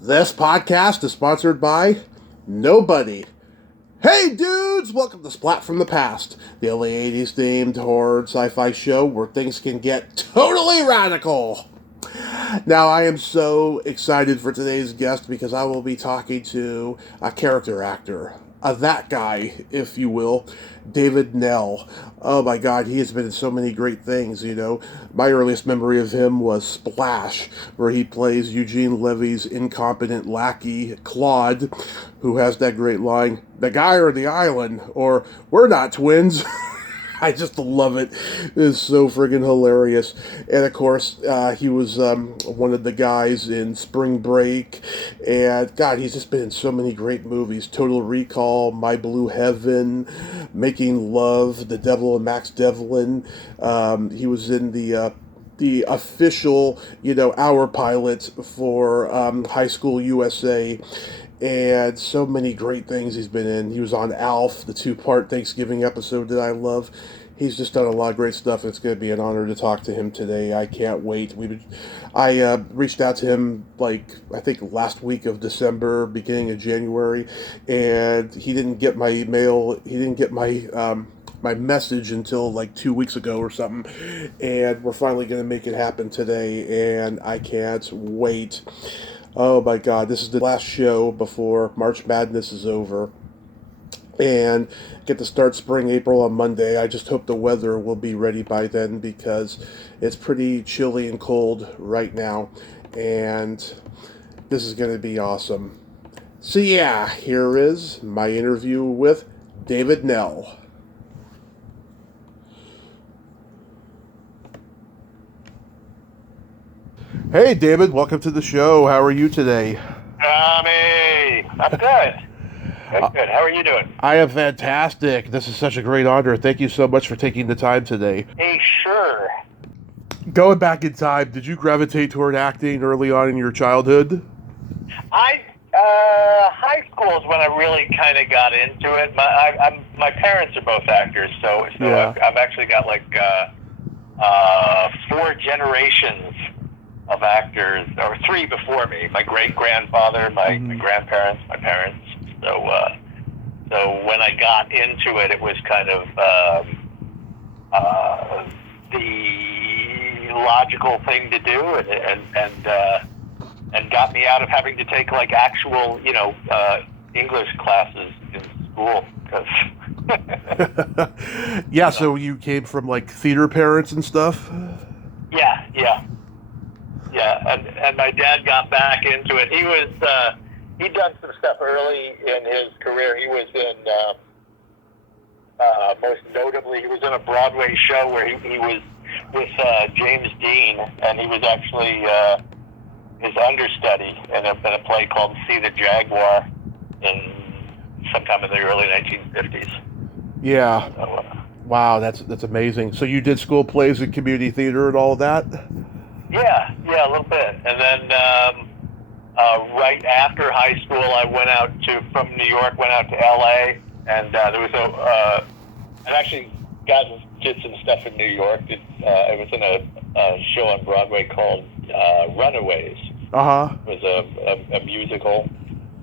This podcast is sponsored by nobody. Hey dudes, welcome to Splat from the Past, the early 80s themed horror sci-fi show where things can get totally radical. Now, I am so excited for today's guest because I will be talking to a character actor, that guy, if you will, David Knell. Oh my God, he has been in so many great things, you know. My earliest memory of him was Splash, where he plays Eugene Levy's incompetent lackey, Claude, who has that great line, "The guy or the island," or "We're not twins." I just love it. It's so friggin' hilarious. And of course, he was one of the guys in Spring Break. And God, he's just been in so many great movies. Total Recall, My Blue Heaven, Making Love, The Devil and Max Devlin. He was in the official, hour pilot for High School USA, and so many great things he's been in. He was on Alf, the two-part Thanksgiving episode that I love. He's just done a lot of great stuff. It's going to be an honor to talk to him today. I can't wait. I reached out to him, I think last week of December, beginning of January, and he didn't get my email. He didn't get my message until 2 weeks ago or something, and we're finally going to make it happen today, and I can't wait. Oh my God, this is the last show before March Madness is over, and get to start spring April on Monday. I just hope the weather will be ready by then because it's pretty chilly and cold right now, and this is going to be awesome. So yeah, here is my interview with David Knell. Hey, David, welcome to the show. How are you today? Tommy, I'm good. Good. How are you doing? I am fantastic. This is such a great honor. Thank you so much for taking the time today. Hey, sure. Going back in time, did you gravitate toward acting early on in your childhood? High school is when I really kind of got into it. My parents are both actors, so Yeah. I've actually got four generations of actors, or three before me. My great-grandfather, my grandparents, my parents. So when I got into it, it was kind of the logical thing to do, and got me out of having to take actual English classes in school. Yeah, so you came from theater parents and stuff? Yeah, and my dad got back into it. He was he'd done some stuff early in his career. He was in most notably, he was in a Broadway show where he was with James Dean, and he was actually his understudy in a play called See the Jaguar sometime in the early 1950s. Yeah. So, wow, that's amazing. So you did school plays and community theater and all of that? Yeah, a little bit. And then right after high school, I from New York, went out to LA, and there was I actually did some stuff in New York. I was in a show on Broadway called Runaways. Uh-huh. It was a musical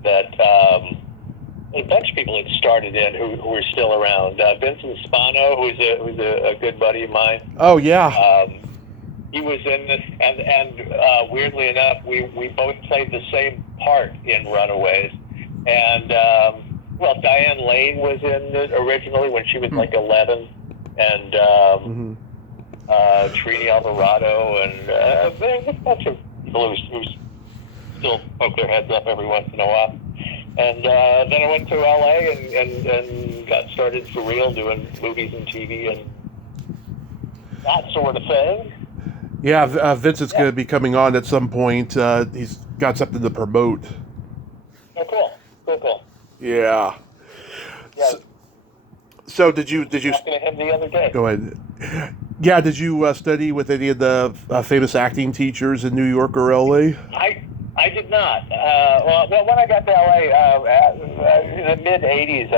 that a bunch of people had started in who were still around. Vincent Spano, who's a good buddy of mine. Oh, yeah. He was in this, and weirdly enough, we both played the same part in Runaways. And, Diane Lane was in it originally when she was 11, and Trini Alvarado, and there's a bunch of people who still poke their heads up every once in a while. And then I went to LA and got started for real doing movies and TV and that sort of thing. Yeah, Vincent's going to be coming on at some point. He's got something to promote. Oh, cool. Yeah. Yeah. So did you? Talking to him the other day. Go ahead. Yeah, did you study with any of the famous acting teachers in New York or LA? I did not. Well, when I got to LA in the mid '80s,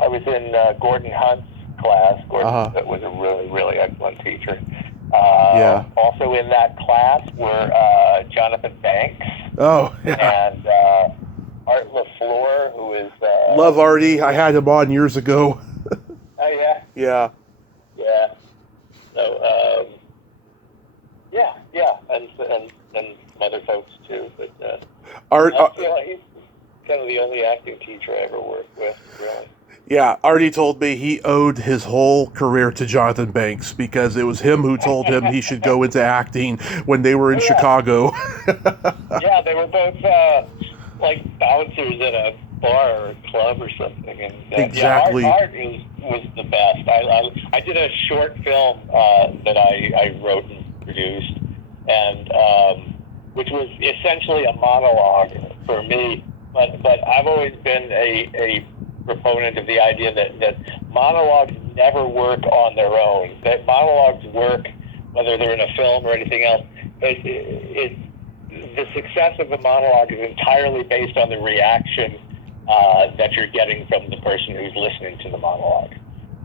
I was in Gordon Hunt's class. Gordon was a really, really excellent teacher. Also in that class were Jonathan Banks Oh, yeah. and Art LaFleur, who is Love Artie. I had him on years ago. oh yeah, Yeah. yeah. So yeah, and some other folks too. But Art, he's kind of the only acting teacher I ever worked with, really. yeah, Artie told me he owed his whole career to Jonathan Banks because it was him who told him he should go into acting when they were in Chicago. Yeah, they were both like bouncers at a bar or a club or something. And Exactly. Art was the best. I did a short film that I wrote and produced, and which was essentially a monologue for me. But I've always been a proponent of the idea that monologues never work on their own. That monologues work whether they're in a film or anything else. The success of the monologue is entirely based on the reaction that you're getting from the person who's listening to the monologue.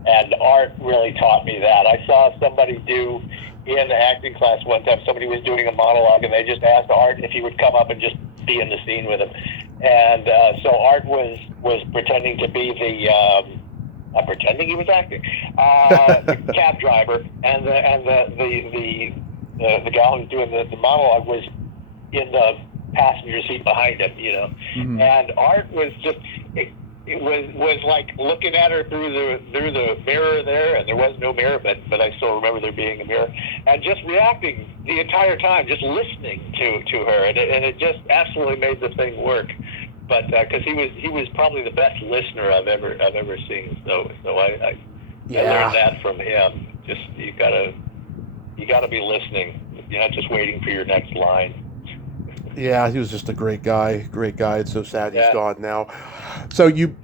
And Art really taught me that. I saw somebody do, in the acting class one time, somebody was doing a monologue, and they just asked Art if he would come up and just be in the scene with him. And so Art was pretending to be not pretending he was acting, the cab driver, and the gal who's doing the monologue was in the passenger seat behind him, Mm-hmm. and Art was just it was like looking at her through the mirror there, and there was no mirror, but I still remember there being a mirror, and just reacting the entire time, just listening to her, and it just absolutely made the thing work. But because he was probably the best listener I've ever seen, so I learned that from him. Just you gotta be listening. You're not just waiting for your next line. Yeah, he was just a great guy. It's so sad he's gone now. So you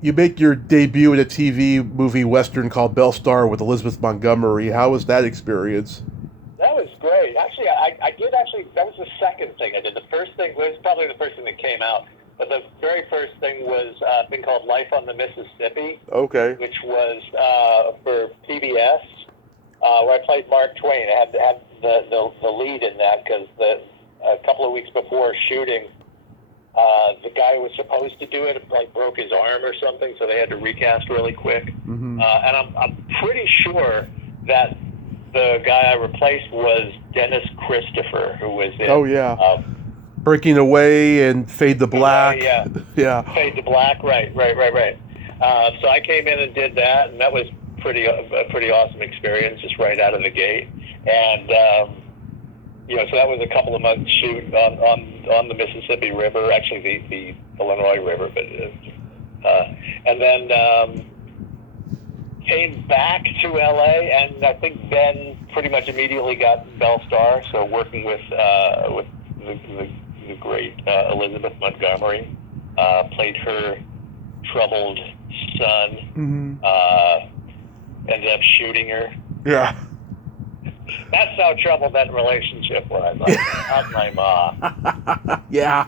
make your debut in a TV movie Western called Belle Starr with Elizabeth Montgomery. How was that experience? That was great. Actually, I did that was the second thing I did. The first thing was probably the first thing that came out. But the very first thing was a thing called Life on the Mississippi. Okay. Which was for PBS, where I played Mark Twain. I had the lead in that because a couple of weeks before shooting, the guy who was supposed to do it broke his arm or something, so they had to recast really quick. Mm-hmm. And I'm pretty sure that the guy I replaced was Dennis Christopher, who was in Breaking Away and Fade to Black. Yeah. Fade to Black, right. So I came in and did that, and that was a pretty awesome experience, just right out of the gate. And so that was a couple of months shoot on the Mississippi River, actually the Illinois River, but and then came back to LA, and I think then pretty much immediately got Belle Starr. So working with the great Elizabeth Montgomery, played her troubled son. Mm-hmm. Ended up shooting her. Yeah. That's how troubled that relationship was. Not my mom. Yeah.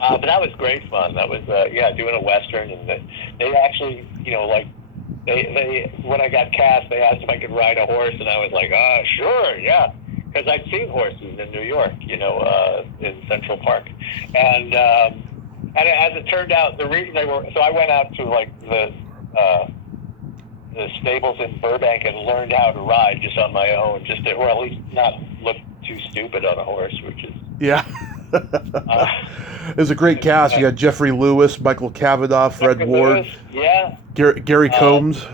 But that was great fun. That was doing a Western, and they actually, they when I got cast, they asked if I could ride a horse, and I was like, sure, yeah. Because I'd seen horses in New York, in Central Park, and as it turned out, the reason so I went out to the stables in Burbank and learned how to ride just on my own, or at least not look too stupid on a horse, which is it was a great cast. You got Jeffrey Lewis, Michael Cavanaugh, Fred Ward, Gary Combs,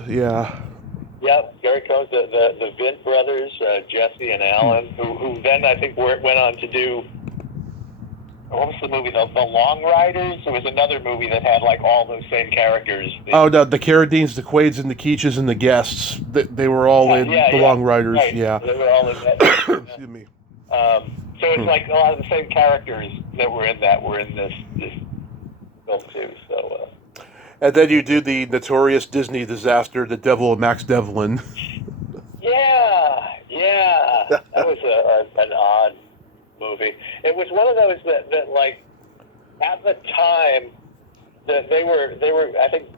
Yep, Gary Combs, the Vint brothers, Jesse and Alan, who then I think went on to do, what was the movie? The Long Riders? It was another movie that had all those same characters. The Carradines, the Quaids, and the Keaches, and the Guests. They were all in The Long Riders. Right. Yeah. They were all in that. Excuse me. So it's a lot of the same characters that were in this film too. So. And then you do the notorious Disney disaster, The Devil and Max Devlin. Yeah. That was an odd movie. It was one of those that at the time that they were I think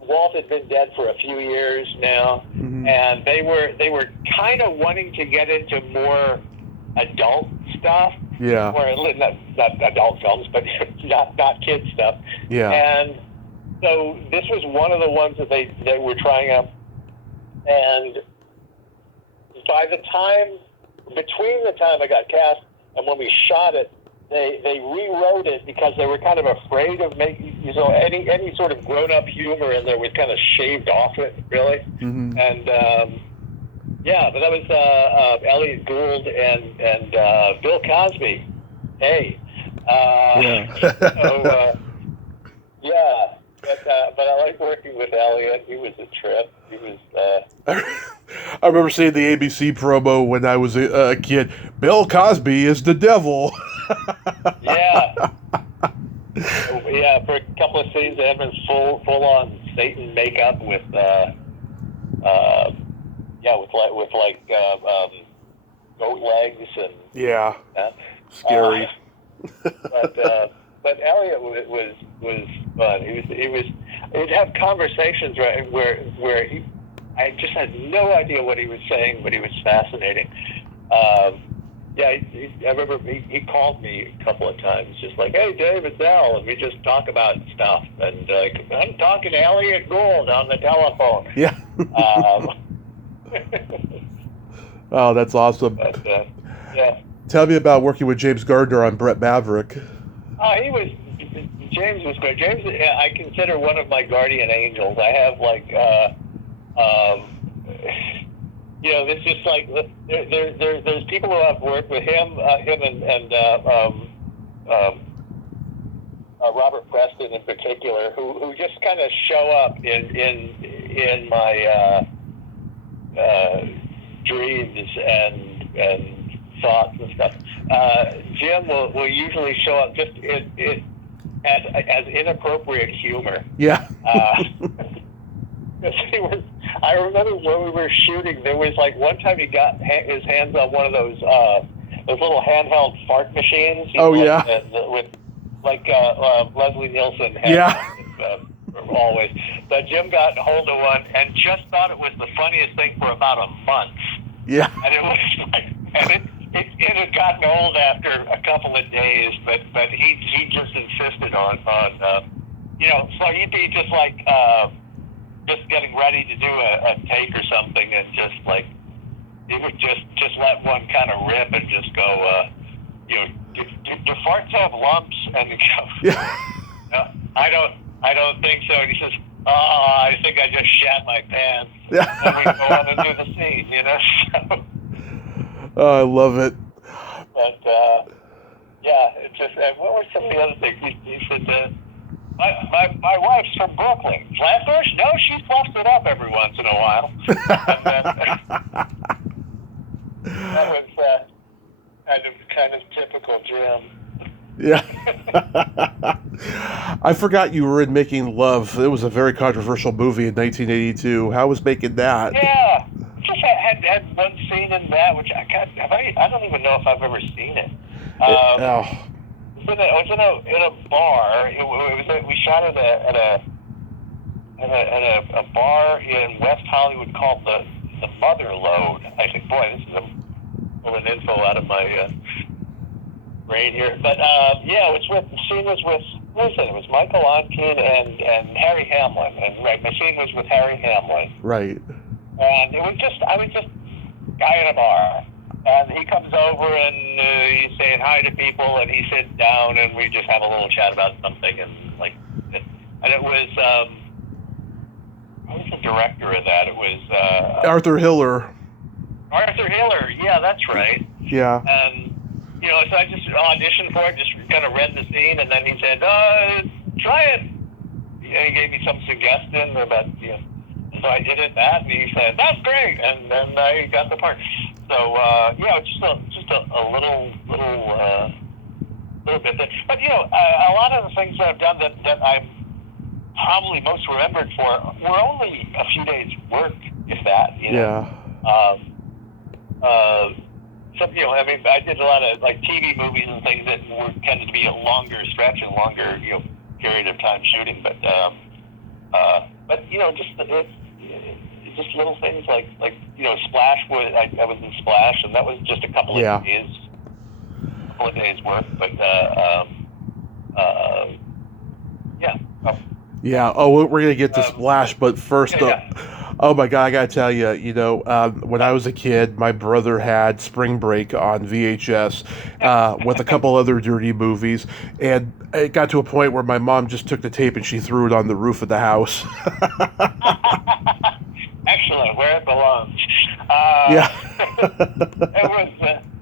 Walt had been dead for a few years now, mm-hmm. and they were kind of wanting to get into more adult stuff, Yeah. Or not adult films, but not kid stuff. Yeah. And so this was one of the ones that they were trying out. And by the time, between the time I got cast and when we shot it, they rewrote it because they were kind of afraid of making, any sort of grown-up humor in there was kind of shaved off it, really. Mm-hmm. And but that was Elliot Gould and Bill Cosby. Hey. But I like working with Elliot. He was a trip. He was. I remember seeing the ABC promo when I was a kid. Bill Cosby is the devil. Yeah. For a couple of scenes, they had been full on Satan makeup with goat legs and scary. But Elliot was fun. He'd have conversations where I just had no idea what he was saying, but he was fascinating. I remember he called me a couple of times, just like, "Hey, David Knell," and we just talk about stuff. And I'm talking to Elliot Gould on the telephone. Yeah. Oh, that's awesome. But, Tell me about working with James Gardner on Brett Maverick. James was great. James, I consider one of my guardian angels. I have it's just like there's people who have worked with him and Robert Preston in particular, who just kind of show up in my dreams and thoughts and stuff. Jim will usually show up just as inappropriate humor. Yeah. I remember when we were shooting, there was like one time he got his hands on one of those little handheld fart machines. With Leslie Nielsen had always. But Jim got hold of one and just thought it was the funniest thing for about a month. Yeah. And it was like, it had gotten old after a couple of days, but he just insisted on so he'd be just like just getting ready to do a take or something, and just like he would just let one kind of rip and just go, do farts have lumps? And he goes, no, I don't think so. And he says, I think I just shat my pants. Yeah. And we go on and do the scene, So. Oh, I love it. But it's just. And what were some of the other things? He said, my wife's from Brooklyn. Flatbush? No, she fluffs it up every once in a while. And then, that was kind of typical Jim. Yeah. I forgot you were in Making Love. It was a very controversial movie in 1982. How was making that? Yeah. Just had one scene in that, which I don't even know if I've ever seen it. It was in a bar. We shot at a bar in West Hollywood called the Mother Lode. I think, boy, this is a little info out of my brain here. But the scene was with. Listen, it was Michael Onkin and Harry Hamlin, and my scene was with Harry Hamlin. Right. And I was just guy in a bar, and he comes over and he's saying hi to people, and he sits down, and we just have a little chat about something, and it was who was the director of that? It was Arthur Hiller. Arthur Hiller, yeah, that's right. Yeah. And so I just auditioned for it, just kind of read the scene, and then he said, try it. He gave me some suggestion about So I did that, and he said, "That's great," and then I got the part. So just a little bit. But a lot of the things that I've done that I'm probably most remembered for were only a few days' work, if that. Yeah. I did a lot of TV movies and things that tended to be a longer stretch and longer period of time shooting, but just little things like Splash. I was in Splash, and that was just a couple of days. couple of days worth, but yeah. Yeah. Oh, we're gonna get to Splash, but first, oh my God, I gotta tell you, when I was a kid, my brother had Spring Break on VHS with a couple other dirty movies, and it got to a point where my mom just took the tape and she threw it on the roof of the house. Excellent, where it belongs. Yeah.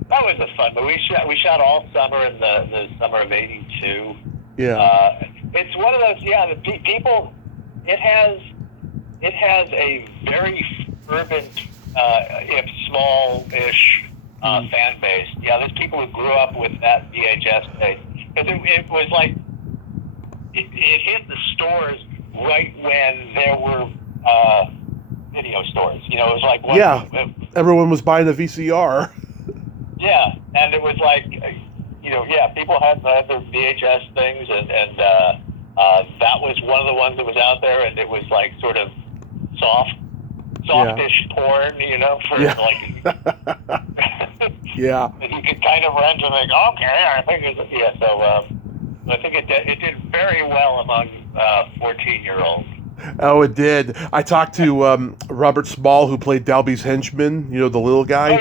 That was a fun. But we shot all summer in the summer of '82. Yeah. It's one of those. Yeah, the people. It has a very fervent, if small-ish, fan base. Yeah, there's people who grew up with that VHS tape. Because it was like it hit the stores right when there were video stores. It was like everyone was buying a VCR. Yeah, and it was like people had their VHS things, and that was one of the ones that was out there, and it was like sort of softish porn, for Yeah. And you could kind of rent and think, okay, I think it's so. I think it did very well among 14-year-olds. Oh, it did. I talked to Robert Small, who played Dalby's henchman, the little guy. Oh,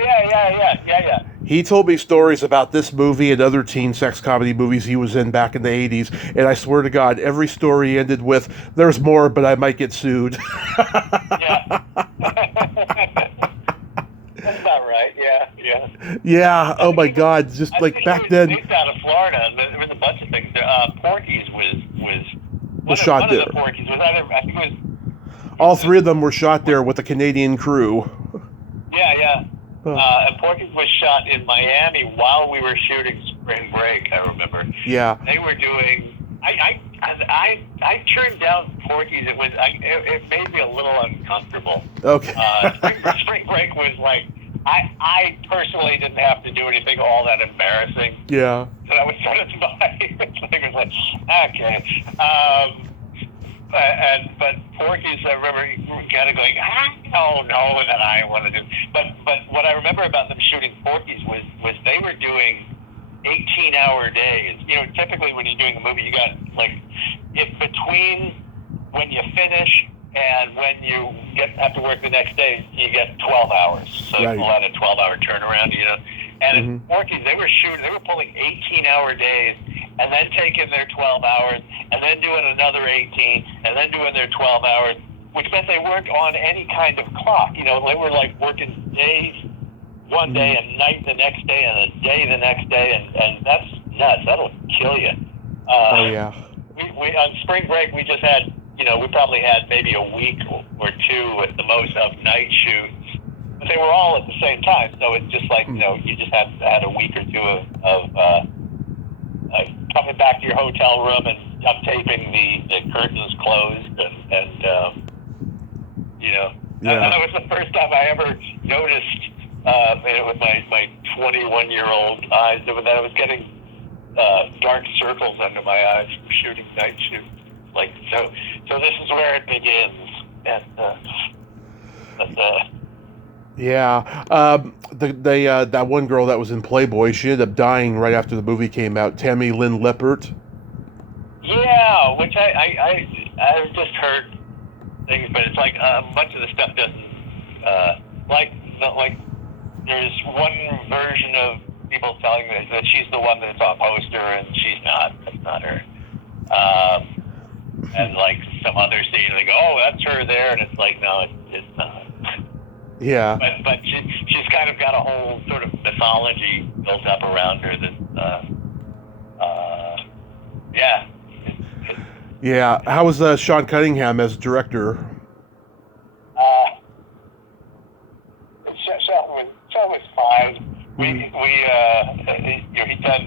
yeah. He told me stories about this movie and other teen sex comedy movies he was in back in the 80s, and I swear to God, every story ended with, "There's more, but I might get sued." Yeah. That's about right, yeah. Yeah, oh my God, just like back then. Based out of Florida, and there was a bunch of things. Porky's was shot there. One of the Porky's was either, I think it was... All three of them were shot there with a Canadian crew. Yeah. And Porky's was shot in Miami while we were shooting Spring Break, I remember. Yeah. They were doing... I turned down Porky's. It made me a little uncomfortable. Okay. Spring Break was like... I personally didn't have to do anything all that embarrassing. Yeah. So that was sort of my thing. It was like, okay. But Porky's, I remember kind of going, no, and then I wanted to. But what I remember about them shooting Porky's was they were doing 18-hour days. Typically when you're doing a movie, you got if between when you finish and when you have to work the next day, you get 12 hours. So right. People had a 12-hour turnaround, And in Porky's, they were pulling 18-hour days and then taking their 12 hours and then doing another 18 and then doing their 12 hours, which meant they weren't on any kind of clock. They were like working days one day and night the next day and a day the next day, and that's nuts. That'll kill you. Oh, yeah. We on Spring Break, we just had, we probably had maybe a week or two at the most of night shoots, but they were all at the same time. So it's just like, you just had a week or two of coming back to your hotel room and uptaping the curtains closed and that was the first time I ever noticed with my 21-year-old eyes that I was getting dark circles under my eyes from shooting night shoots. So this is where it begins. And that one girl that was in Playboy, she ended up dying right after the movie came out. Tammy Lynn Leppert. Yeah, which I've just heard things, but it's like a bunch of the stuff doesn't like there's one version of people telling me that she's the one that's on poster and she's not. That's not her. And like some other scene, they go, "Oh, that's her there," and it's like, no, it's not. Yeah. But she's kind of got a whole sort of mythology built up around her that, yeah. Yeah. How was Sean Cunningham as director? Sean was fine. He'd done,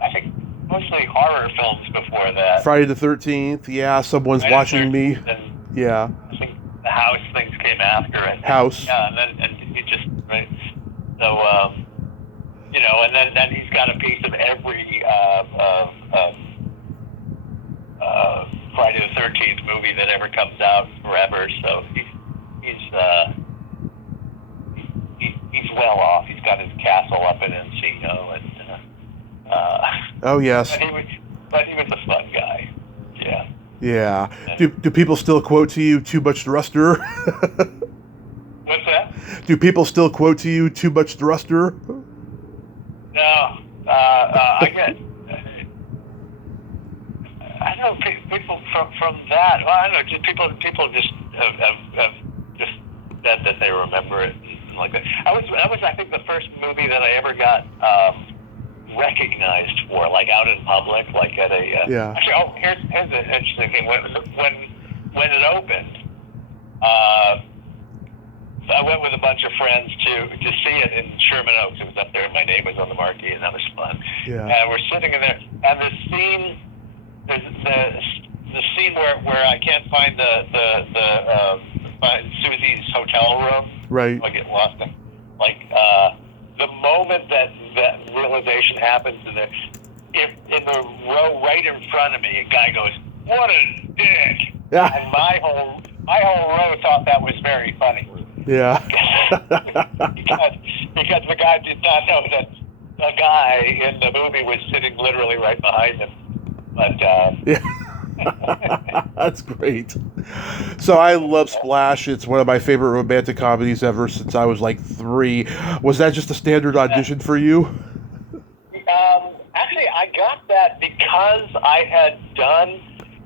I think, mostly horror films before that. Friday the 13th. Yeah. Someone's watching me. Yeah. I think the House things came after it. House. Yeah, and he just, right. So, and then he's got a piece of every Friday the 13th movie that ever comes out forever. So he's well off. He's got his castle up in Encino, and Oh yes. But he was a fun guy. Yeah. Yeah. Do people still quote to you "too much thruster"? What's that? Do people still quote to you "too much thruster"? No. I get. I know people from that. Well, I don't know. Just people just have just said that they remember it like that. That was I think the first movie that I ever got recognized for, like out in public, like at a. Yeah. Actually, here's an interesting thing. When it opened, I went with a bunch of friends to see it in Sherman Oaks. It was up there, and my name was on the marquee, and that was fun. Yeah. And we're sitting in there, and the scene. The scene where I can't find Susie's hotel room. Right. I get lost. The moment that realization happens, if in the row right in front of me, a guy goes, "What a dick!" Yeah. And my whole row thought that was very funny. Yeah. because the guy did not know that the guy in the movie was sitting literally right behind him. But yeah. That's great. So I love Splash. It's one of my favorite romantic comedies ever since I was like 3. Was that just a standard audition for you? Actually, I got that because I had done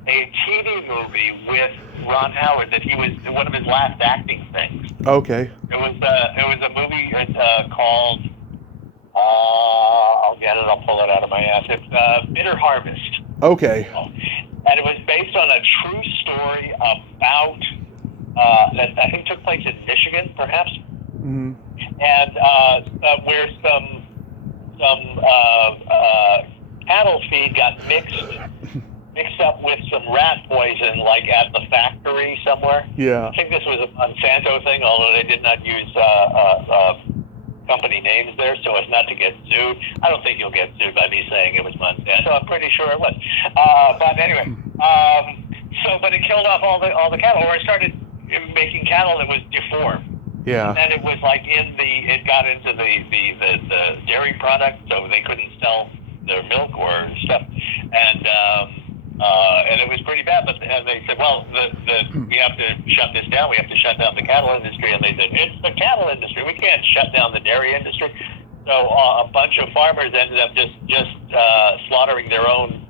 a TV movie with Ron Howard that he was one of his last acting things. Okay. It was a movie called I'll get it. I'll pull it out of my ass. It's Bitter Harvest. Okay. And it was based on a true story about that I think took place in Michigan, perhaps. Mm-hmm. And where some cattle feed got mixed up with some rat poison, like at the factory somewhere. Yeah. I think this was a Monsanto thing, although they did not use company names there, so as not to get sued. I don't think you'll get sued by me saying it was Monsanto. I'm pretty sure it was. But anyway, but it killed off all the cattle, or it started making cattle that was deformed. Yeah. And it was like it got into the dairy product, so they couldn't sell their milk or stuff, and it was pretty bad. And they said, well, we have to shut this down. We have to shut down the cattle industry. And they said, it's the cattle industry. We can't shut down the dairy industry. So a bunch of farmers ended up just slaughtering their own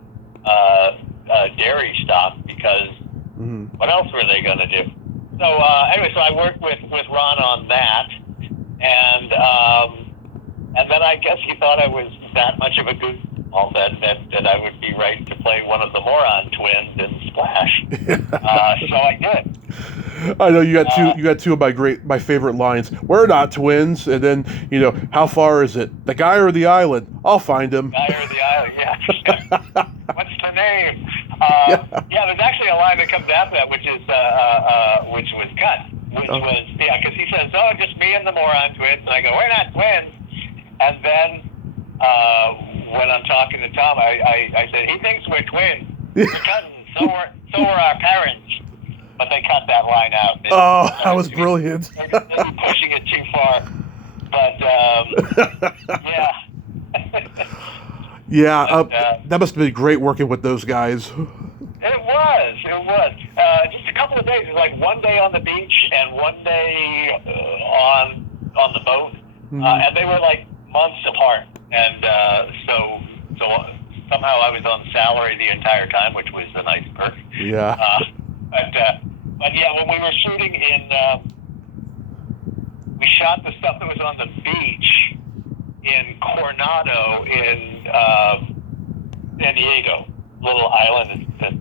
dairy stock because what else were they going to do? So anyway, so I worked with Ron on that, and then I guess he thought I was that much of a good all that I would be right to play one of the Moron twins in Splash. So I did. I know you got two of my favorite lines. We're not twins, and then how far is it? The guy or the island? I'll find him. The guy or the island? Yeah. What's the name? There's actually a line that comes after that, which was cut. Because he says, "Oh, just me and the Moron twins," and I go, "We're not twins." And then when I'm talking to Tom, I said, "He thinks we're twins. We're cousins. So were our parents." But they cut that line out. That was brilliant. They're pushing it too far. But yeah. Yeah, that must have been great working with those guys. It was. Just a couple of days. It was like one day on the beach and one day on the boat, and they were like months apart. And so somehow I was on salary the entire time, which was a nice perk. Yeah. But yeah, when we were shooting we shot the stuff that was on the beach in Coronado in San Diego, little island that's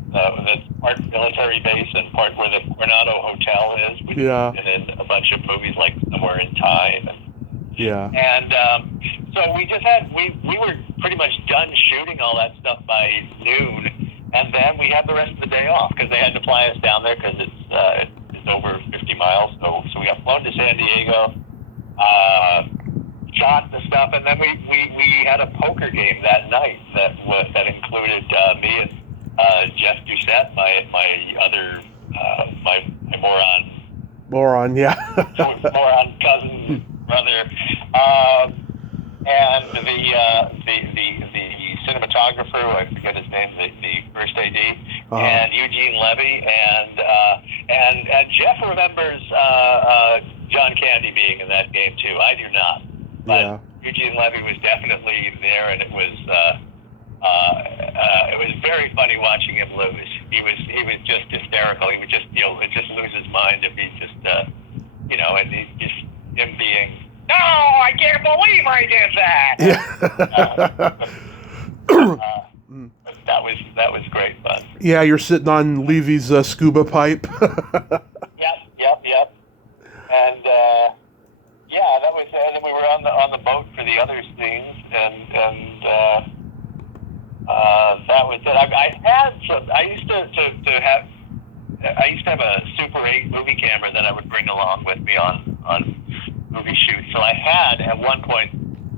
part military base and part where the Coronado Hotel is. Which has been in a bunch of movies like Somewhere in Time. And so we were pretty much done shooting all that stuff by noon, and then we had the rest of the day off because they had to fly us down there because it's over 50 miles. So we got flown to San Diego. Shot the stuff, and then we had a poker game that night that included me and Jeff Doucette, my other moron, yeah, moron cousin brother, and the cinematographer photographer, I forget his name, the first AD, Uh-huh. and Eugene Levy, and Jeff remembers John Candy being in that game too. I do not, but Yeah. Eugene Levy was definitely there, and it was very funny watching him lose. He was just hysterical. He would just just lose his mind if he just and he just him being, no, I can't believe I did that. That was great fun. Yeah, you're sitting on Levy's scuba pipe. Yep. And that was. And then we were on the boat for the other scenes, and that was it. I used to have a Super 8 movie camera that I would bring along with me on movie shoots. So I had at one point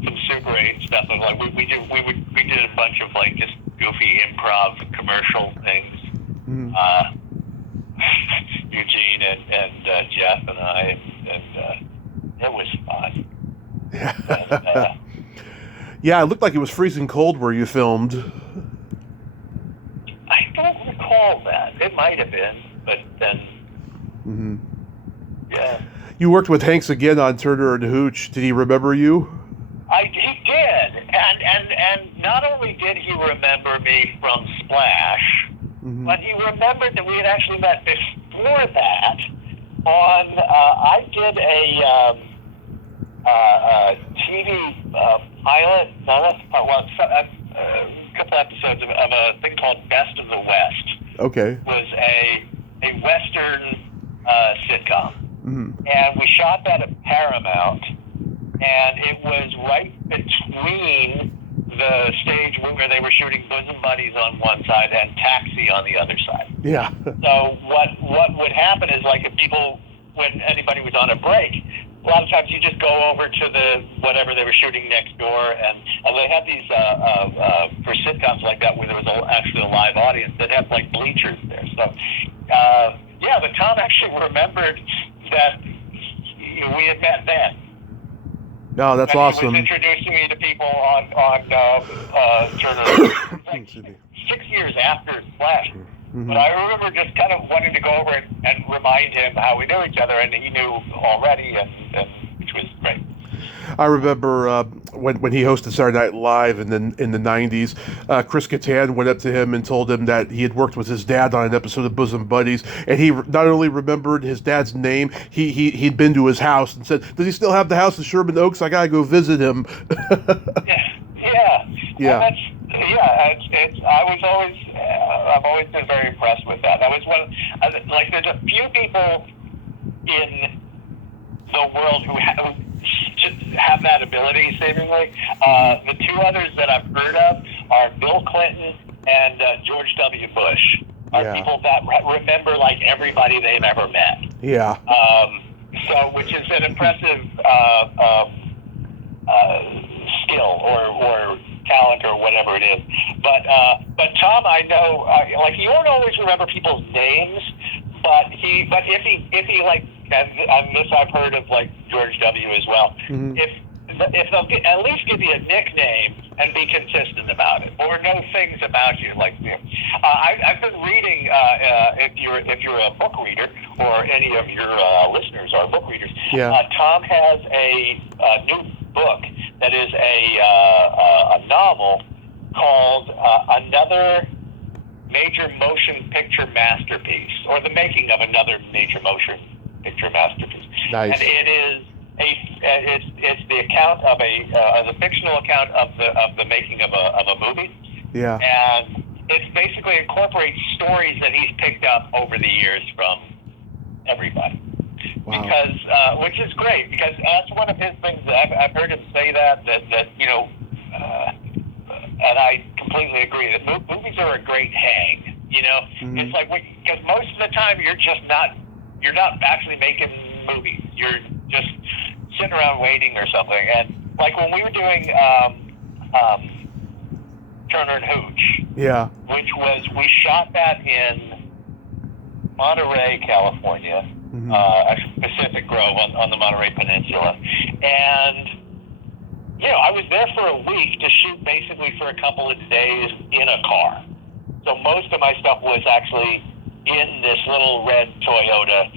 some Super 8 stuff. Of like we did a bunch of like just goofy improv commercial things. Mm. Eugene and Jeff and I, and it was fun. And, Yeah, it looked like it was freezing cold where you filmed. I don't recall that. It might have been, but then, Mm-hmm. yeah. You worked with Hanks again on Turner and Hooch. Did he remember you? He did, and not only did he remember me from Splash, Mm-hmm. but he remembered that we had actually met before that on, I did a TV pilot, a couple episodes of a thing called Best of the West. Okay. It was a Western sitcom. Mm-hmm. And we shot that at Paramount, and it was right between the stage where they were shooting Bosom Buddies on one side and Taxi on the other side. Yeah. So what would happen is, like, when anybody was on a break, a lot of times you just go over to the whatever they were shooting next door, and they had these for sitcoms like that where there was actually a live audience that had like bleachers there. So but Tom actually remembered that we had met then. No, that's and awesome. He was introducing me to people on Turner. Like 6 years after Splash. Mm-hmm. But I remember just kind of wanting to go over and remind him how we knew each other, and he knew already, and which was great. I remember when he hosted Saturday Night Live in the 90s, Chris Kattan went up to him and told him that he had worked with his dad on an episode of Bosom Buddies, and he not only remembered his dad's name, he'd been to his house and said, "Does he still have the house in Sherman Oaks? I gotta go visit him." Yeah. Yeah. I've always been very impressed with that. That was there's a few people in the world who have that ability, seemingly. The two others that I've heard of are Bill Clinton and George W. Bush. People that remember like everybody they've ever met. Yeah. Which is an impressive skill or talent or whatever it is. But Tom, I know, you won't always remember people's names, but if he like, and this I've heard of like George W. as well. Mm-hmm. If they'll at least give you a nickname and be consistent about it, or know things about you, like I've been reading. If you're a book reader, or any of your listeners are book readers, Tom has a new book that is a novel called Another Major Motion Picture Masterpiece, or the making of another major motion picture masterpiece. Nice. And it is it's the account of the fictional account of the making of a movie. Yeah. And it basically incorporates stories that he's picked up over the years from everybody. Wow. Because which is great, because that's one of his things. I've heard him say that and I completely agree that movies are a great hang. Mm-hmm. It's like because most of the time you're not actually making movies. You're just sitting around waiting or something. And like when we were doing Turner and Hooch, which was we shot that in Monterey, California. Mm-hmm. Pacific Grove on the Monterey Peninsula, and I was there for a week to shoot basically for a couple of days in a car. So most of my stuff was actually in this little red Toyota.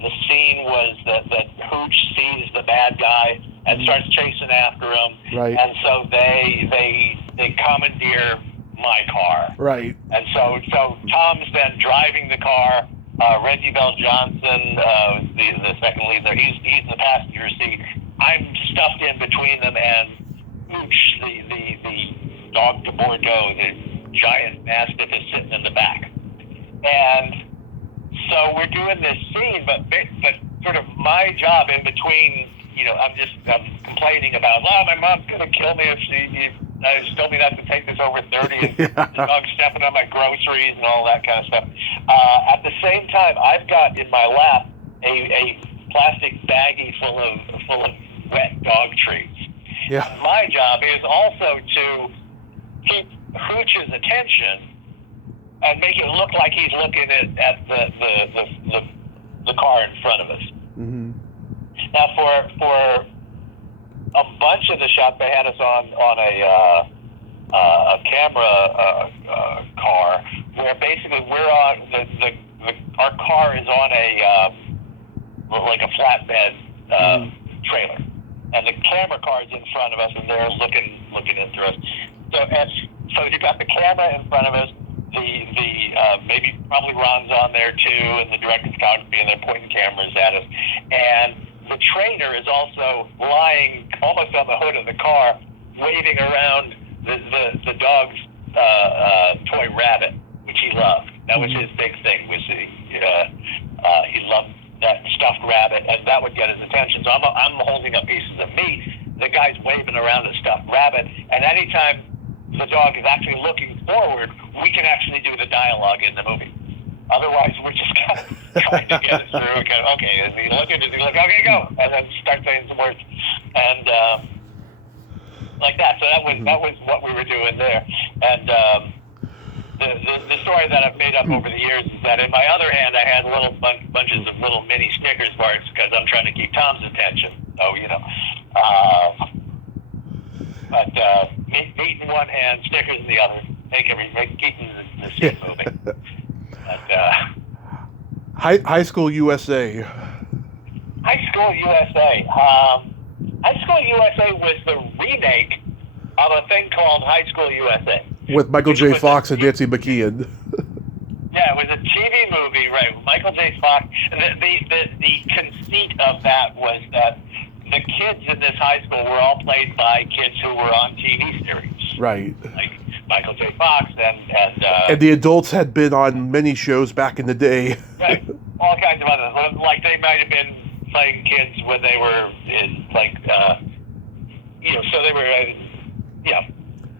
The scene was that Hooch sees the bad guy and starts chasing after him. Right. And so they commandeer my car. Right. And so Tom's then driving the car. Reggie Bell Johnson, the second lead there, he's in the passenger seat. I'm stuffed in between them, and Hooch, the dog de Bordeaux, the giant mastiff, is sitting in the back. And so we're doing this scene, but sort of my job in between, I'm complaining about, my mom's going to kill me if she told me not to take this over 30, and the dog's stepping on my groceries and all that kind of stuff. At the same time, I've got in my lap a plastic baggie full of wet dog treats. Yeah. And my job is also to keep Hooch's attention and make it look like he's looking at the car in front of us. Mm-hmm. Now, for a bunch of the shots, they had us on a camera car where basically we're on our car is on a flatbed trailer, and the camera car is in front of us, and they're looking in through us. So you've got the camera in front of us. Maybe probably Ron's on there too, and the director of photography, and they're pointing cameras at us. And the trainer is also lying almost on the hood of the car, waving around the dog's toy rabbit, which he loved. That was his big thing. He loved that stuffed rabbit, and that would get his attention. So I'm holding up pieces of meat. The guy's waving around a stuffed rabbit, and anytime the dog is actually looking forward, we can actually do the dialogue in the movie. Otherwise, we're just kind of trying to get it through. Okay, is he looking? Is he looking? Okay, go. And then start saying some words. And like that. So that was what we were doing there. And the story that I've made up over the years is that in my other hand, I had little bunches of little mini Snickers bars because I'm trying to keep Tom's attention. So, but meat in one hand, Snickers in the other. Keeping the scene moving. High School USA. High School USA. High School USA was the remake of a thing called High School USA. With Michael J. Fox and Nancy McKeon. Yeah, it was a TV movie, right? Michael J. Fox. The conceit of that was that the kids in this high school were all played by kids who were on TV series. Right. Like Michael J. Fox and the adults had been on many shows back in the day. Right. All kinds of others. Like they might have been playing kids when they were in so they were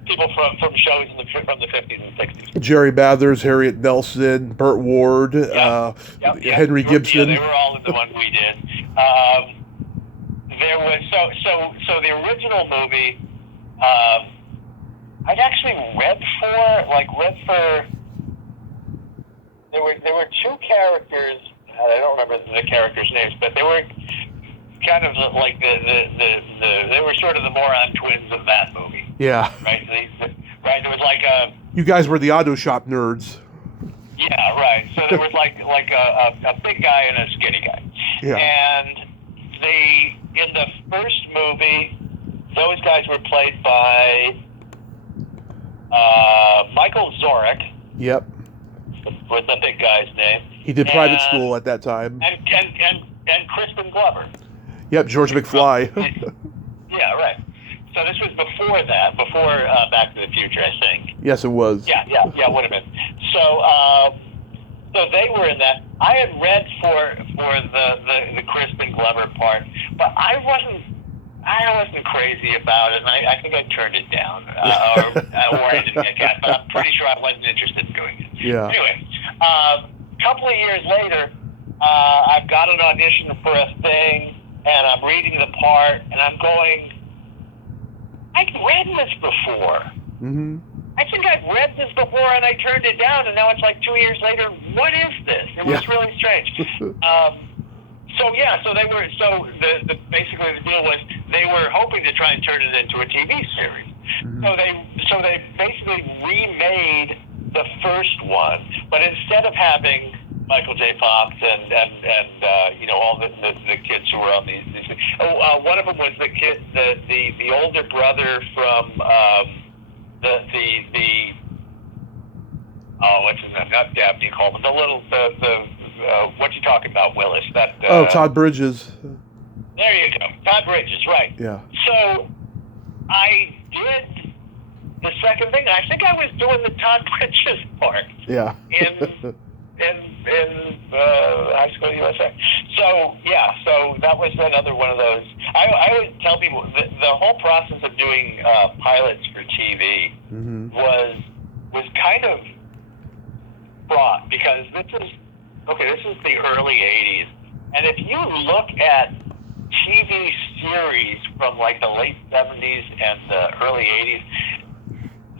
people from shows from the 50s and 60s. Jerry Mathers, Harriet Nelson, Burt Ward, Henry Gibson. Yeah, they were all in the one we did. There was so the original movie. I'd actually read for. There were two characters. I don't remember the characters' names, but they were kind of like they were sort of the moron twins of that movie. Yeah. Right. Right. There was like a. You guys were the auto shop nerds. Yeah. Right. So there was like a big guy and a skinny guy. Yeah. And in the first movie, those guys were played by Michael Zorek. Yep. Was the big guy's name. He did private school at that time. And Crispin Glover. Yep, George McFly. Yeah, right. So this was before that, before Back to the Future, I think. Yes, it was. Yeah, would have been. So they were in that. I had read for the Crispin Glover part, but I wasn't crazy about it, and I think I turned it down, or I didn't get cast, but I'm pretty sure I wasn't interested in doing it. Yeah. Anyway, a couple of years later, I've got an audition for a thing, and I'm reading the part, and I'm going, I've read this before. Mm-hmm. I think I've read this before, and I turned it down, and now it's like 2 years later. What is this? It was really strange. So they were. So basically the deal was they were hoping to try and turn it into a TV series. Mm-hmm. So they basically remade the first one, but instead of having Michael J. Fox and all the kids who were on these one of them was the kid, the older brother from what's his name? Not Dabney Coleman. What you talking about, Willis? Todd Bridges. There you go, Todd Bridges, right? Yeah. So I did the second thing. I think I was doing the Todd Bridges part. Yeah. in High School USA. So that was another one of those. I always tell people the whole process of doing pilots for TV mm-hmm. was kind of fraught, because this is the early '80s, and if you look at TV series from like the late '70s and the early '80s,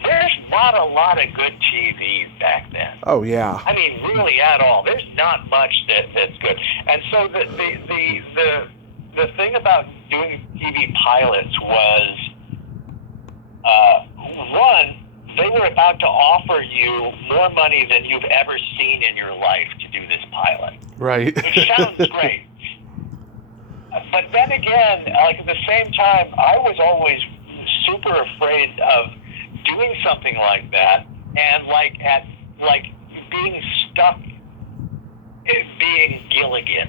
there's not a lot of good TV back then. Oh yeah. I mean, really at all. There's not much that's good. And so the thing about doing TV pilots was, one, they were about to offer you more money than you've ever seen in your life to do this pilot. Right. Which sounds great. But then again, like at the same time, I was always super afraid of doing something like that, and being stuck being Gilligan,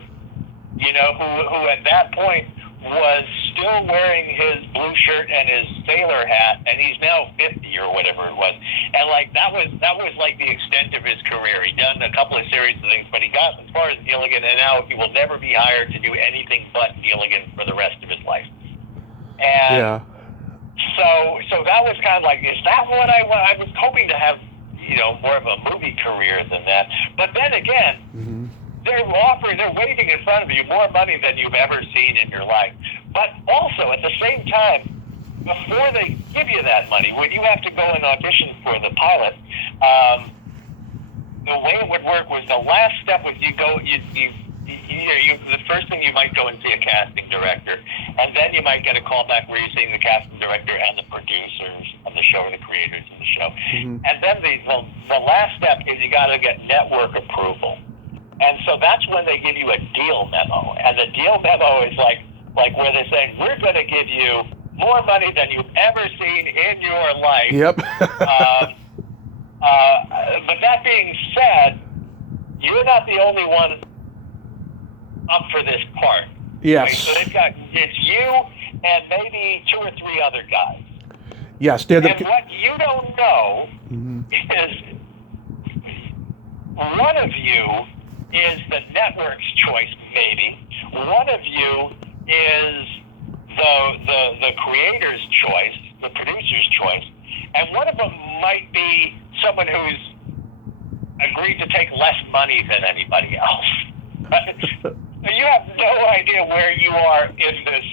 who at that point was still wearing his blue shirt and his sailor hat, and he's now 50 or whatever it was, and that was like the extent of his career. He done a couple of series of things, but he got as far as Gilligan, and now he will never be hired to do anything but Gilligan for the rest of his life. And yeah. So that was kind of like, is that what I want? I was hoping to have, more of a movie career than that. But then again, mm-hmm. they're waving in front of you more money than you've ever seen in your life. But also, at the same time, before they give you that money, when you have to go and audition for the pilot, the way it would work was the last step was the first thing you might go and see a casting director, and then you might get a call back where you're seeing the casting director and the producers of the show, or the creators of the show. Mm-hmm. And then the last step is you got to get network approval. And so that's when they give you a deal memo. And the deal memo is like where they're saying, we're going to give you more money than you've ever seen in your life. Yep. But that being said, you're not the only one up for this part. Yes. Okay, so it's you and maybe 2 or 3 other guys. Yeah, stand up. And what you don't know mm-hmm. is one of you is the network's choice, maybe. One of you is the creator's choice, the producer's choice, and one of them might be someone who's agreed to take less money than anybody else. You have no idea where you are in this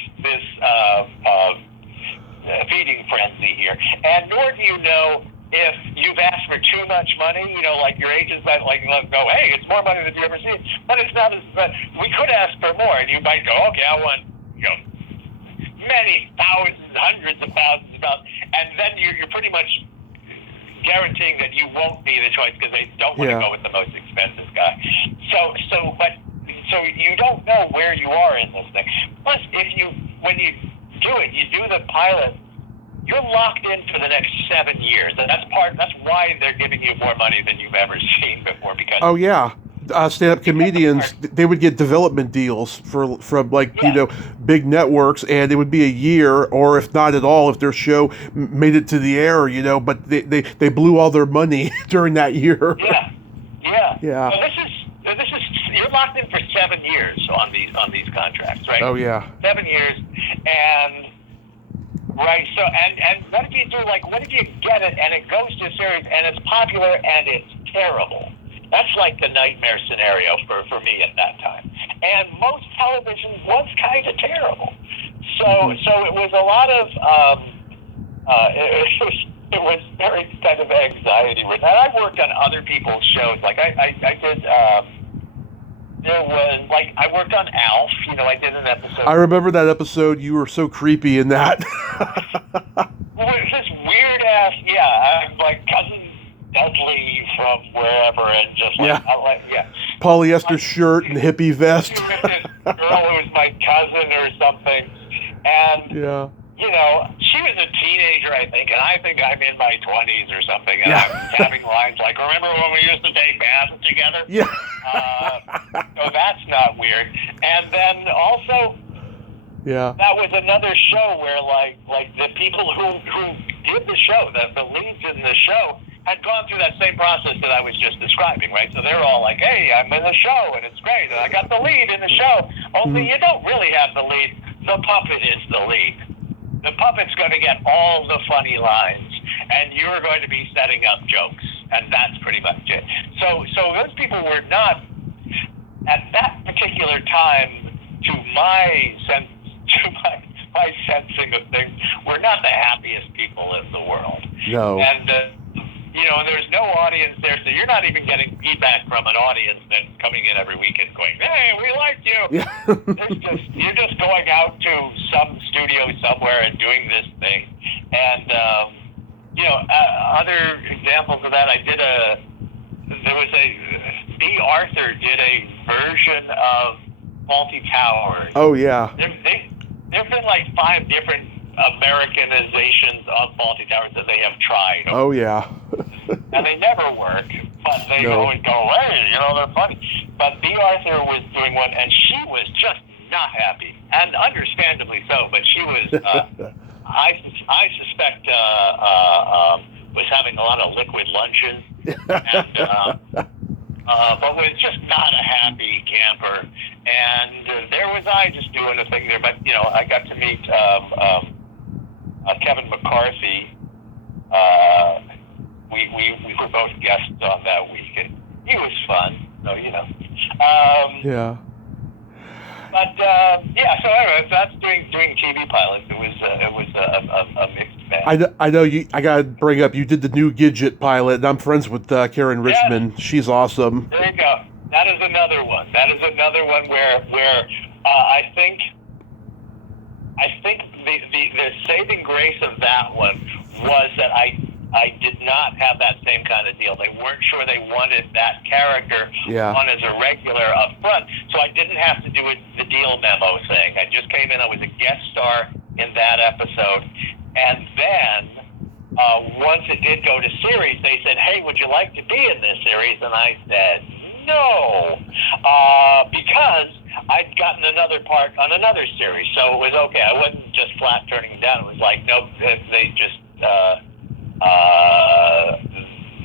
feeding frenzy here, and nor do you know if you've asked for too much money. Like your agents might go, hey, it's more money than you've ever seen, but it's not as. We could ask for more, and you might go, okay, I want many thousands, hundreds of thousands of dollars, and then you're pretty much guaranteeing that you won't be the choice because they don't want to go with the most expensive guy. So you don't know where you are in this thing. Plus, when you do it, you do the pilot, you're locked in for the next 7 years, and that's why they're giving you more money than you've ever seen before. Because stand-up comedians, they would get development deals from big networks, and it would be a year, or if not at all, if their show made it to the air, but they blew all their money during that year. Yeah. So this is you're locked in for 7 years on these contracts, right? Oh yeah. 7 years, and right. So and what if you do what if you get it and it goes to a series and it's popular and it's terrible? That's like the nightmare scenario for me at that time. And most television was kind of terrible. So it was a lot of it was very kind of anxiety. And I worked on other people's shows. Like I did there was, like, I worked on Alf. You know, I did an episode. I remember that episode. You were so creepy in that. Well, it's this weird ass, I'm like cousin Dudley from wherever, and just like, Polyester shirt and hippie vest. This girl who was my cousin or something, and you know, she was a teenager, I think, and I think I'm in my 20s or something, and I was having lines like, remember when we used to take baths together? Yeah. So that's not weird. And then also, that was another show where, like the people who did the show, the leads in the show, had gone through that same process that I was just describing, right? So they're all like, hey, I'm in the show, and it's great, and I got the lead in the show. Only you don't really have the lead. The puppet is the lead. The puppet's going to get all the funny lines, and you're going to be setting up jokes, and that's pretty much it. So those people were not, at that particular time, to my sensing of things, were not the happiest people in the world. No. And you know, there's no audience there, so you're not even getting feedback from an audience that's coming in every weekend going, hey, we like you. Yeah. You're just going out to some studio somewhere and doing this thing. And, you know, other examples of that, B. Arthur did a version of Faulty Towers. Oh, yeah. There've been like 5 different Americanizations of Faulty Towers that they have tried. Oh, yeah. And they never work, but they always go, hey, you know, they're funny. But B. Arthur was doing one, and she was just not happy, and understandably so, but she was, I suspect, was having a lot of liquid lunches, and, but was just not a happy camper. And there was I just doing a thing there, but, you know, I got to meet Kevin McCarthy. We were both guests on that week, and he was fun. So, you know. But so anyway, that's doing TV pilots. It was a mixed bag. I know you. I gotta bring up. You did the new Gidget pilot, and I'm friends with Karen Richmond. Yes. She's awesome. There you go. That is another one. Where I think the saving grace of that one was that I did not have that same kind of deal. They weren't sure they wanted that character on as a regular up front, so I didn't have to do the deal memo thing. I just came in, I was a guest star in that episode, and then once it did go to series, they said, hey, would you like to be in this series? And I said, no, because I'd gotten another part on another series, so it was okay. I wasn't just flat turning it down. It was like, nope, they just...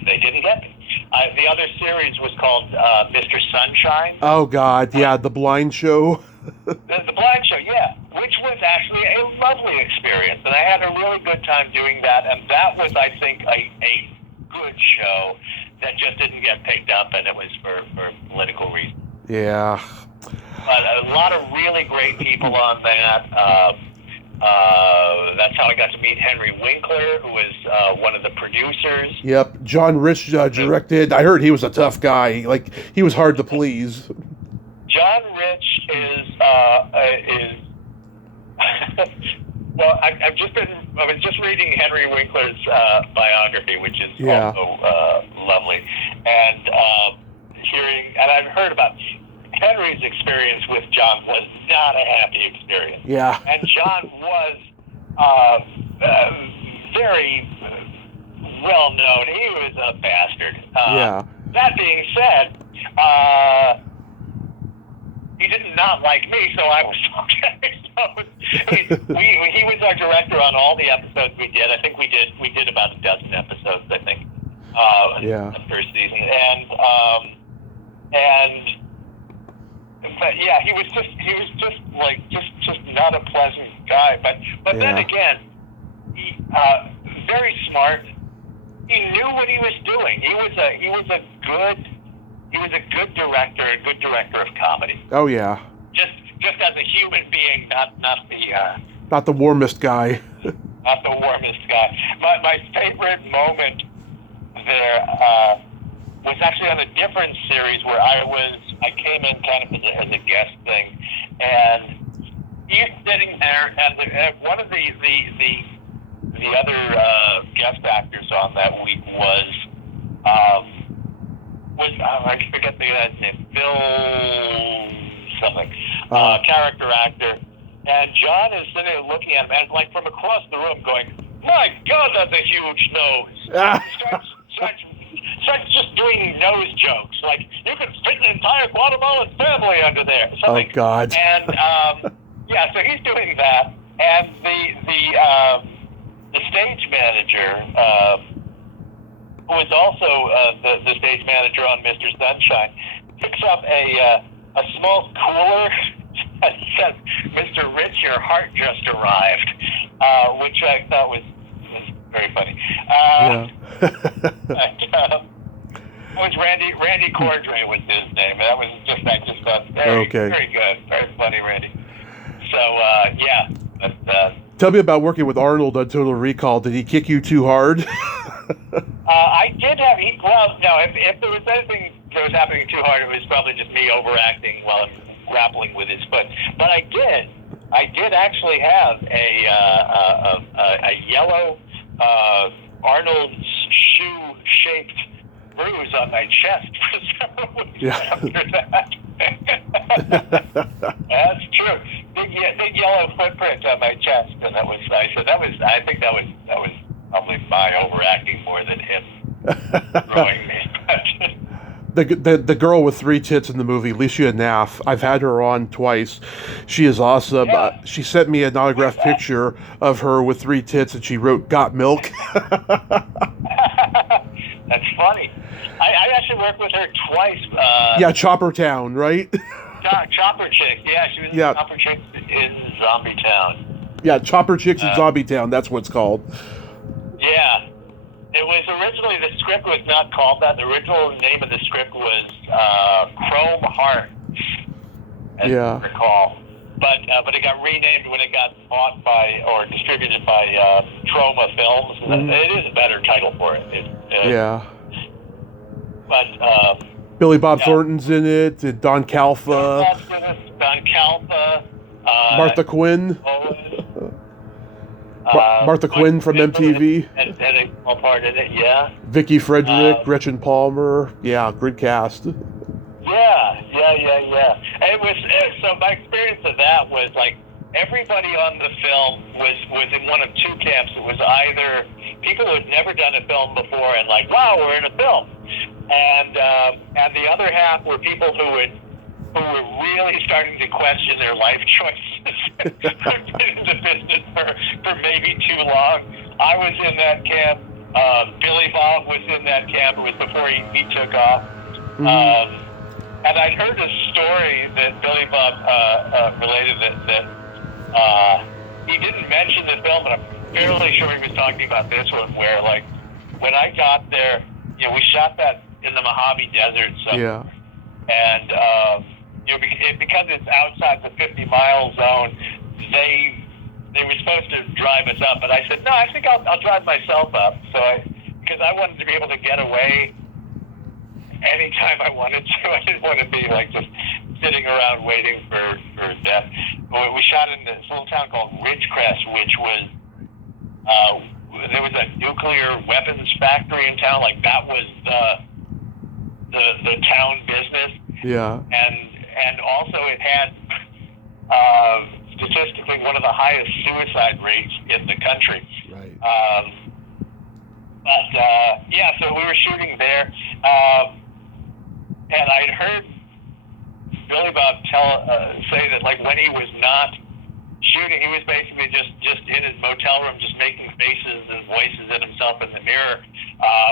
they didn't get me. The other series was called Mr. Sunshine. Oh, God, yeah, the blind show. the blind show, yeah, which was actually a lovely experience, and I had a really good time doing that, and that was, I think, a good show that just didn't get picked up, and it was for political reasons. Yeah. But a lot of really great people on that. That's how I got to meet Henry Winkler, who was one of the producers. Yep, John Rich directed. I heard he was a tough guy. Like, he was hard to please. John Rich is well, I was just reading Henry Winkler's biography, which is also lovely, and I've heard about Henry's experience with John was not a happy experience. Yeah. And John was very well known. He was a bastard. That being said, he did not like me, so I was okay. He was our director on all the episodes we did. I think we did about a dozen episodes, I think, the first season. But yeah, he was just not a pleasant guy. But then again, he, very smart. He knew what he was doing. He was a good director, a good director of comedy. Oh yeah. Just as a human being, not the warmest guy. Not the warmest guy. My favorite moment there was actually on a different series where I was I came in kind of as a guest thing, and he's sitting there, and one of the other guest actors on that week was I forget the guy's name, Phil something, character actor, and John is sitting there looking at him, and like from across the room, going, "My God, that's a huge nose!" starts just doing nose jokes, like you could fit an entire Guatemalan family under there. Something. Oh God! And yeah, so he's doing that, and the stage manager, who was also the stage manager on Mr. Sunshine, picks up a small cooler that says, "Mr. Rich, your heart just arrived," which I thought was very funny. Yeah. It was Randy Cordray was his name. I just thought very good, very funny, Randy. So yeah. Tell me about working with Arnold on Total Recall. Did he kick you too hard? I did have. Well, no. If there was anything that was happening too hard, it was probably just me overacting while I'm grappling with his foot. But I did actually have a yellow Arnold's shoe-shaped bruise on my chest for several weeks after that. That's true. Big yellow footprint on my chest, and that was nice. So I think that was probably my overacting more than him throwing me. The girl with 3 tits in the movie, Licia Naff, I've had her on twice. She is awesome. Yeah. She sent me an autographed picture of her with 3 tits, and she wrote, "Got milk." That's funny. I actually worked with her twice. Yeah, Chopper Town, right? Chopper Chick. Yeah, she was in Chopper Chick in Zombie Town. Yeah, Chopper Chicks in Zombie Town. That's what it's called. Yeah. It was originally, the script was not called that. The original name of the script was Chrome Heart, as I recall. But it got renamed when it got bought by or distributed by Troma Films. Mm-hmm. It is a better title for it. But Billy Bob Thornton's in it, and Don Calfa. Martha Quinn. Martha Quinn from MTV. And a small part in it, yeah. Vicky Frederick, Gretchen Palmer. Yeah, good cast. Yeah. It was so my experience of that was like everybody on the film was in one of 2 camps. It was either people who had never done a film before and like, wow, we're in a film, and the other half were people who were really starting to question their life choices. Who'd been in the business for maybe too long. I was in that camp. Billy Bob was in that camp. It was before he took off. Mm-hmm. And I'd heard a story that Billy Bob related that he didn't mention the film, but I'm fairly sure he was talking about this one, where like when I got there, we shot that in the Mojave Desert. So, and because it's outside the 50-mile zone, they were supposed to drive us up, but I said no. I think I'll drive myself up. So because I wanted to be able to get away anytime I wanted to. I didn't want to be like just sitting around waiting for death. We shot in this little town called Ridgecrest, which was there was a nuclear weapons factory in town. Like that was the town business. Yeah. And also it had statistically one of the highest suicide rates in the country. Right. So we were shooting there. And I'd heard Billy Bob say that like when he was not shooting, he was basically just in his motel room, just making faces and voices at himself in the mirror,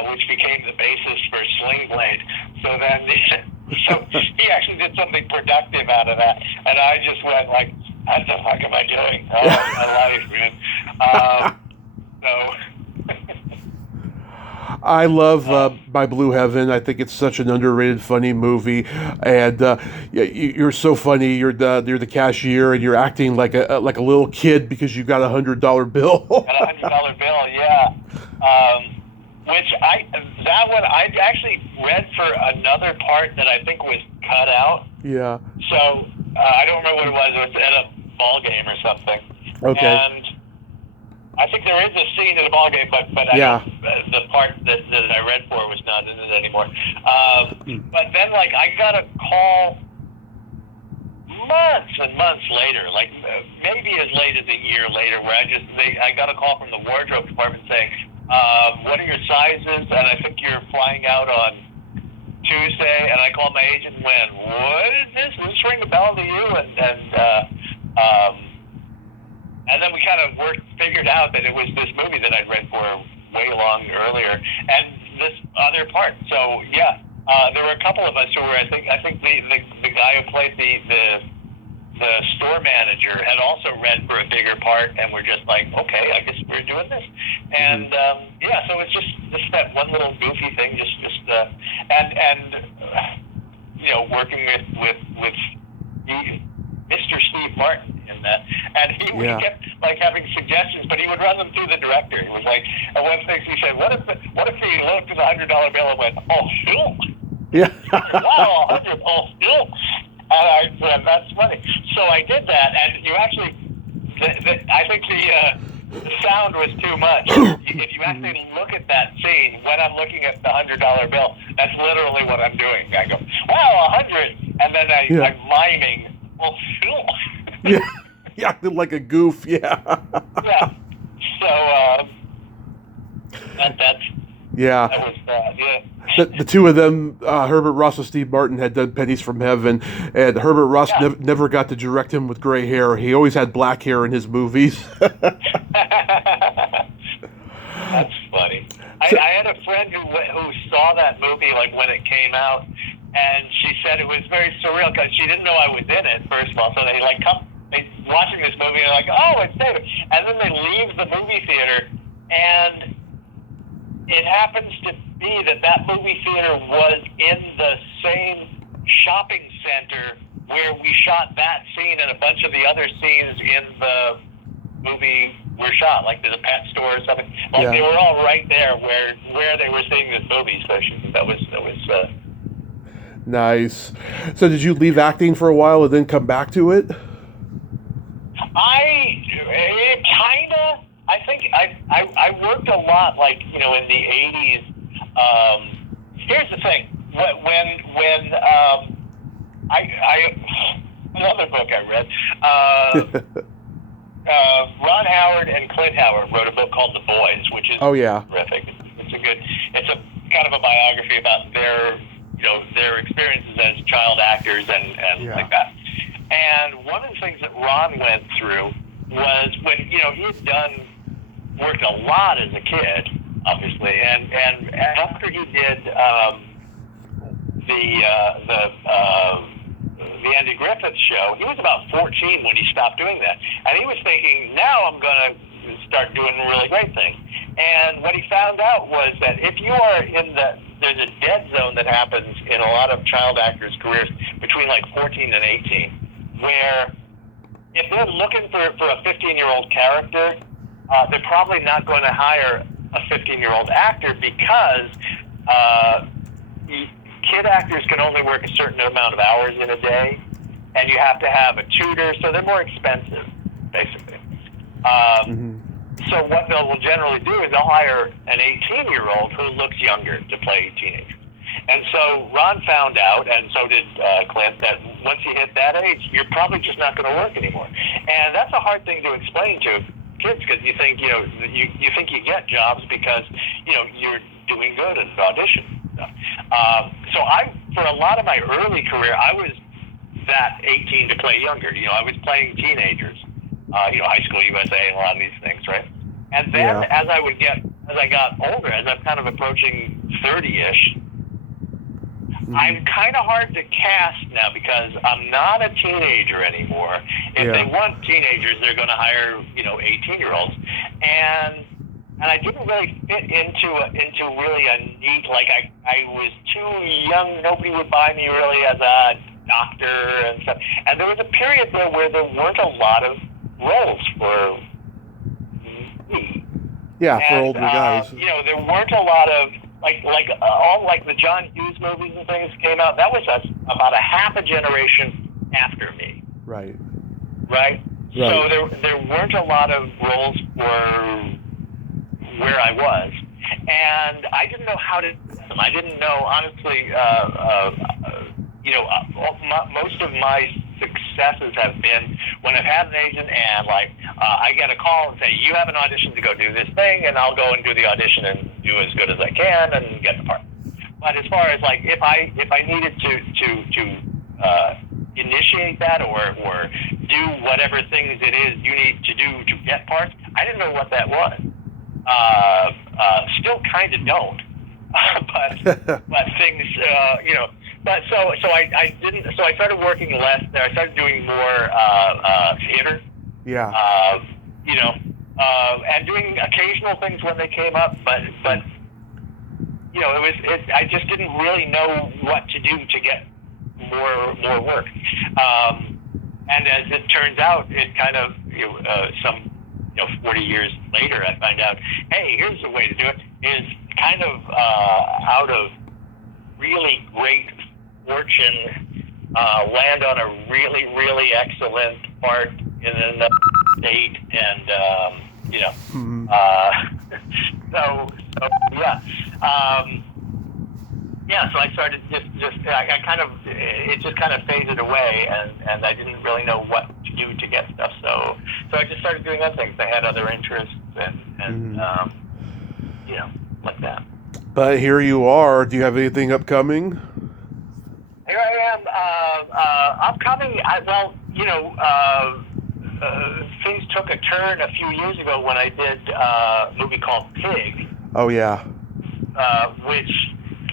which became the basis for Sling Blade. So then, he actually did something productive out of that, and I just went like, "What the fuck am I doing? Oh, my life, man." I love My Blue Heaven. I think it's such an underrated, funny movie, and you're so funny. You're the cashier, and you're acting like a little kid because you got $100 bill. Got $100 bill, yeah. Which I actually read for another part that I think was cut out. Yeah. So I don't remember what it was. It was at a ball game or something. Okay. And I think there is a scene in the ball game, but Yeah. the part that I read for was not in it anymore. But then, like, I got a call months and months later, like maybe as late as a year later, where I got a call from the wardrobe department saying, "What are your sizes?" And I think you're flying out on Tuesday. And I called my agent and went, "What is this? Does this ring a bell to you?" And then we kind of figured out that it was this movie that I'd read for way long earlier, and this other part. So yeah, there were a couple of us who were. I think the guy who played the store manager had also read for a bigger part, and we're just like, okay, I guess we're doing this. And yeah, so it's just that one little goofy thing, and you know, working with Mr. Steve Martin in that, and he kept like having suggestions, but he would run them through the director. He was like, and one thing he said, what if he looked at the $100 bill and went, "Oh, shoot." Yeah. Wow, 100, oh, still. And I said, that's funny. So I did that, and you actually, I think the sound was too much. If you actually look at that scene, when I'm looking at the $100 bill, that's literally what I'm doing. I go, wow, 100, and then I'm miming, well, still. Yeah. Yeah, like a goof, yeah. Yeah. So, that's... Yeah. That was, yeah. The two of them, Herbert Ross and Steve Martin, had done Pennies from Heaven, and Herbert Ross never got to direct him with gray hair. He always had black hair in his movies. That's funny. I had a friend who saw that movie like when it came out, and she said it was very surreal because she didn't know I was in it, first of all. So they watching this movie, and they're like, "Oh, it's David," and then they leave the movie theater, and it happens to be that movie theater was in the same shopping center where we shot that scene and a bunch of the other scenes in the movie were shot. Like there's a pet store or something. Like they were all right there where they were seeing this movie. So that was nice. So did you leave acting for a while and then come back to it? I think I worked a lot, like, you know, in the 80s. Here's the thing. When another book I read, Ron Howard and Clint Howard wrote a book called The Boys, which is terrific. It's a kind of a biography about their experiences as child actors and like that. And one of the things that Ron went through was when, you know, he had worked a lot as a kid, obviously, and after he did the Andy Griffith show, he was about 14 when he stopped doing that, and he was thinking, now I'm going to start doing a really great thing. And what he found out was that if you are there's a dead zone that happens in a lot of child actors' careers between like 14 and 18, where if they're looking for a 15-year-old character, they're probably not going to hire a 15-year-old actor because kid actors can only work a certain amount of hours in a day, and you have to have a tutor, so they're more expensive, basically. So what they'll generally do is they'll hire an 18-year-old who looks younger to play a teenager. And so Ron found out, and so did Clint, that once you hit that age, you're probably just not going to work anymore. And that's a hard thing to explain to kids because you think, you know, you think you get jobs because, you know, you're doing good at audition. So for a lot of my early career, I was that 18 to play younger. You know, I was playing teenagers, you know, High School USA and a lot of these things, right? And then as I got older, as I'm kind of approaching 30-ish, I'm kind of hard to cast now because I'm not a teenager anymore. If they want teenagers, they're going to hire, you know, 18-year-olds. And I didn't really fit into really a neat, like I was too young. Nobody would buy me really as a doctor and stuff. And there was a period there where there weren't a lot of roles for me. Yeah, for older guys. You know, there weren't a lot of all like the John Hughes movies and things came out. That was about a half a generation after me. Right. Right. So there weren't a lot of roles for where I was, and I didn't know how to do them. I didn't know, honestly. Most of my successes have been when I've had an agent and I get a call and say, you have an audition to go do this thing, and I'll go and do the audition and do as good as I can and get the part. But as far as if I needed to initiate that or do whatever things it is you need to do to get parts, I didn't know what that was. Still kind of don't. but things, But so I didn't. So I started working less there. I started doing more theater. Yeah. And doing occasional things when they came up. But I just didn't really know what to do to get more work. And as it turns out, it kind of 40 years later, I find out, hey, here's a way to do it. Is kind of out of really great fortune, land on a really, really excellent part in another state, and so I started it just kind of faded away, and I didn't really know what to do to get stuff. So I just started doing other things. I had other interests, and like that. But here you are. Do you have anything upcoming? Here I am, upcoming. Things took a turn a few years ago when I did a movie called Pig. Oh yeah. Which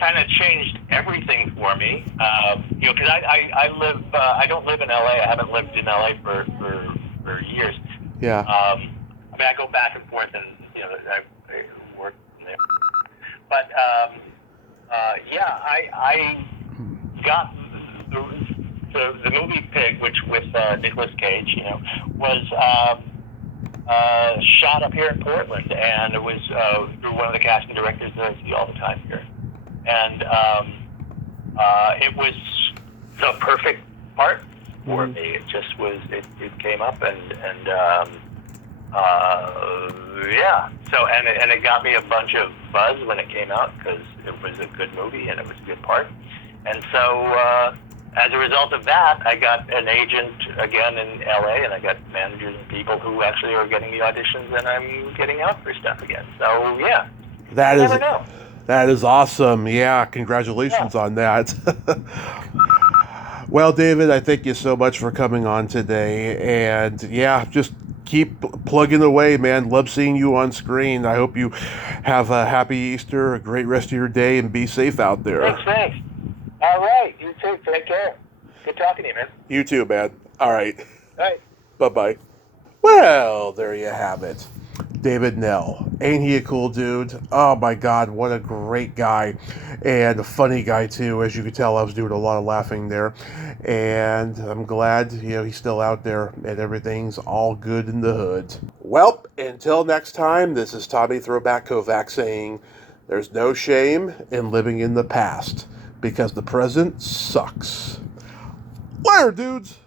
kind of changed everything for me. Because I don't live in LA. I haven't lived in LA for years. Yeah. I go back and forth, and I work there. But I got the movie Pig, which with Nicolas Cage, was shot up here in Portland, and it was through one of the casting directors that I see all the time here, and it was the perfect part for me. It just was. It came up, and So and it got me a bunch of buzz when it came out because it was a good movie and it was a good part. And so as a result of that, I got an agent again in LA, and I got managers and people who actually are getting the auditions, and I'm getting out for stuff again. So yeah, that is awesome. Yeah, congratulations on that. Well, David, I thank you so much for coming on today, and yeah, just keep plugging away, man. Love seeing you on screen. I hope you have a happy Easter, a great rest of your day, and be safe out there. Thanks. All right, you too. Take care. Good talking to you, man. You too, man. All right. All right. Bye-bye. Well, there you have it. David Knell. Ain't he a cool dude? Oh my God, what a great guy. And a funny guy too. As you can tell, I was doing a lot of laughing there. And I'm glad, he's still out there and everything's all good in the hood. Well, until next time, this is Tommy Throwback Kovac saying, there's no shame in living in the past because the present sucks. Later, dudes!